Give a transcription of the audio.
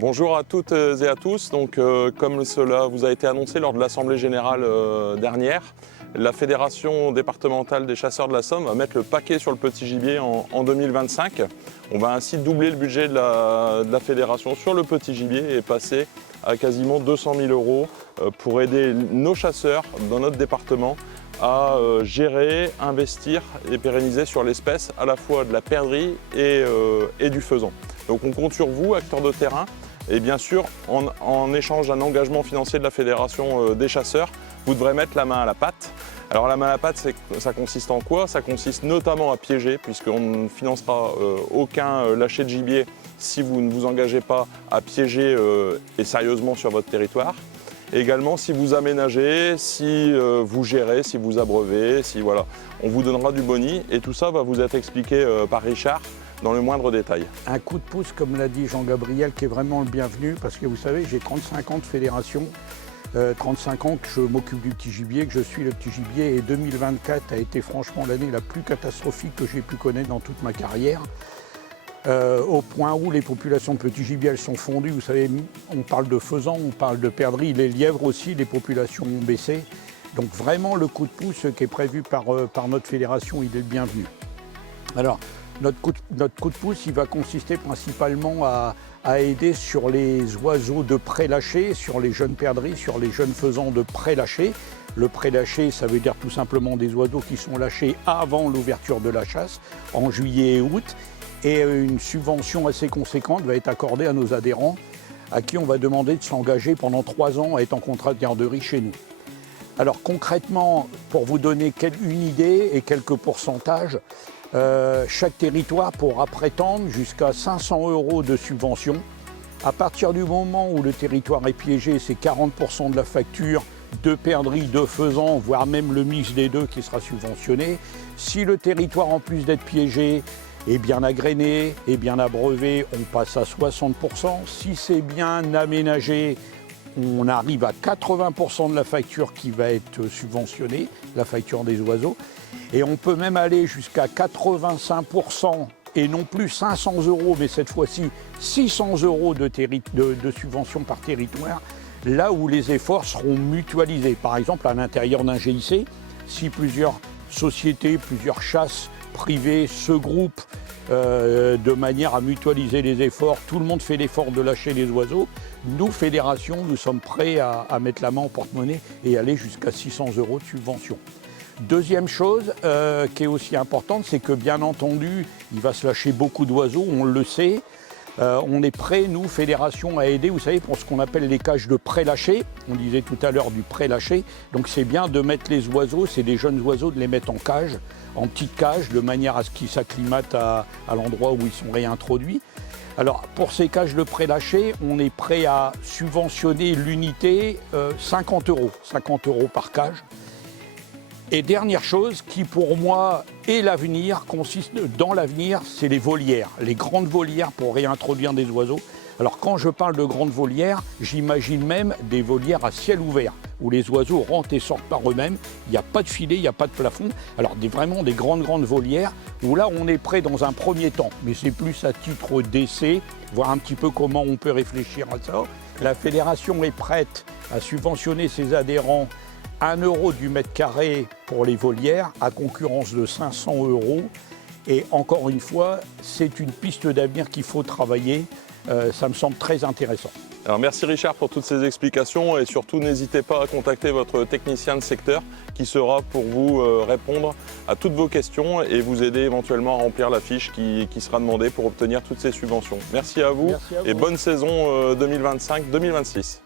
Bonjour à toutes et à tous. Donc, comme cela vous a été annoncé lors de l'Assemblée générale dernière, la Fédération départementale des chasseurs de la Somme va mettre le paquet sur le petit gibier en 2025. On va ainsi doubler le budget de la Fédération sur le petit gibier et passer à quasiment 200 000 € pour aider nos chasseurs dans notre département à gérer, investir et pérenniser sur l'espèce à la fois de la perdrix et du faisan. Donc on compte sur vous, acteurs de terrain, et bien sûr, en échange d'un engagement financier de la Fédération des chasseurs, vous devrez mettre la main à la pâte. Alors la main à la pâte, ça consiste en quoi? Ça consiste notamment à piéger, puisqu'on ne financera aucun lâcher de gibier si vous ne vous engagez pas à piéger et sérieusement sur votre territoire. Et également, si vous aménagez, si vous gérez, si vous abreuvez, voilà, on vous donnera du boni et tout ça va vous être expliqué par Richard dans le moindre détail. Un coup de pouce, comme l'a dit Jean-Gabriel, qui est vraiment le bienvenu, parce que vous savez, j'ai 35 ans de fédération, 35 ans que je m'occupe du petit gibier, que je suis le petit gibier, et 2024 a été franchement l'année la plus catastrophique que j'ai pu connaître dans toute ma carrière. Au point où les populations de petits gibiers elles sont fondues. Vous savez, on parle de faisans, on parle de perdrix, les lièvres aussi, les populations ont baissé. Donc vraiment le coup de pouce qui est prévu par notre fédération, il est le bienvenu. Alors notre coup de pouce, il va consister principalement à aider sur les oiseaux de pré-lâchés, sur les jeunes perdrix, sur les jeunes faisans de pré-lâchés. Le pré-lâché, ça veut dire tout simplement des oiseaux qui sont lâchés avant l'ouverture de la chasse, en juillet et août. Et une subvention assez conséquente va être accordée à nos adhérents, à qui on va demander de s'engager pendant 3 ans à être en contrat de garderie chez nous. Alors concrètement, pour vous donner une idée et quelques pourcentages, chaque territoire pourra prétendre jusqu'à 500 € de subvention. À partir du moment où le territoire est piégé, c'est 40% de la facture de perdrix, de faisan, voire même le mix des deux qui sera subventionné. Si le territoire, en plus d'être piégé, est bien agrainé, est bien abreuvé, on passe à 60%. Si c'est bien aménagé, on arrive à 80% de la facture qui va être subventionnée, la facture des oiseaux. Et on peut même aller jusqu'à 85% et non plus 500 €, mais cette fois-ci 600 € de subvention par territoire, là où les efforts seront mutualisés. Par exemple, à l'intérieur d'un GIC, si plusieurs sociétés, plusieurs chasses privées se groupent de manière à mutualiser les efforts, tout le monde fait l'effort de lâcher les oiseaux. Nous, fédération, nous sommes prêts à mettre la main au porte-monnaie et aller jusqu'à 600 € de subvention. Deuxième chose qui est aussi importante, c'est que bien entendu, il va se lâcher beaucoup d'oiseaux, on le sait. On est prêt, nous, fédération, à aider, vous savez, pour ce qu'on appelle les cages de pré-lâché. On disait tout à l'heure du pré-lâché. Donc c'est bien de mettre les oiseaux, c'est des jeunes oiseaux, de les mettre en cage, en petites cages, de manière à ce qu'ils s'acclimatent à l'endroit où ils sont réintroduits. Alors pour ces cages de pré-lâché, on est prêt à subventionner l'unité 50 €, 50 € par cage. Et dernière chose qui pour moi est l'avenir, consiste dans l'avenir, c'est les volières, les grandes volières pour réintroduire des oiseaux. Alors quand je parle de grandes volières, j'imagine même des volières à ciel ouvert, où les oiseaux rentrent et sortent par eux-mêmes, il n'y a pas de filet, il n'y a pas de plafond. Alors vraiment des grandes volières, où là on est prêt dans un premier temps, mais c'est plus à titre d'essai, voir un petit peu comment on peut réfléchir à ça. La fédération est prête à subventionner ses adhérents 1 € du mètre carré pour les volières, à concurrence de 500 €. Et encore une fois, c'est une piste d'avenir qu'il faut travailler. Ça me semble très intéressant. Alors merci Richard pour toutes ces explications et surtout n'hésitez pas à contacter votre technicien de secteur qui sera pour vous répondre à toutes vos questions et vous aider éventuellement à remplir la fiche qui sera demandée pour obtenir toutes ces subventions. Merci à vous, et bonne saison 2025-2026.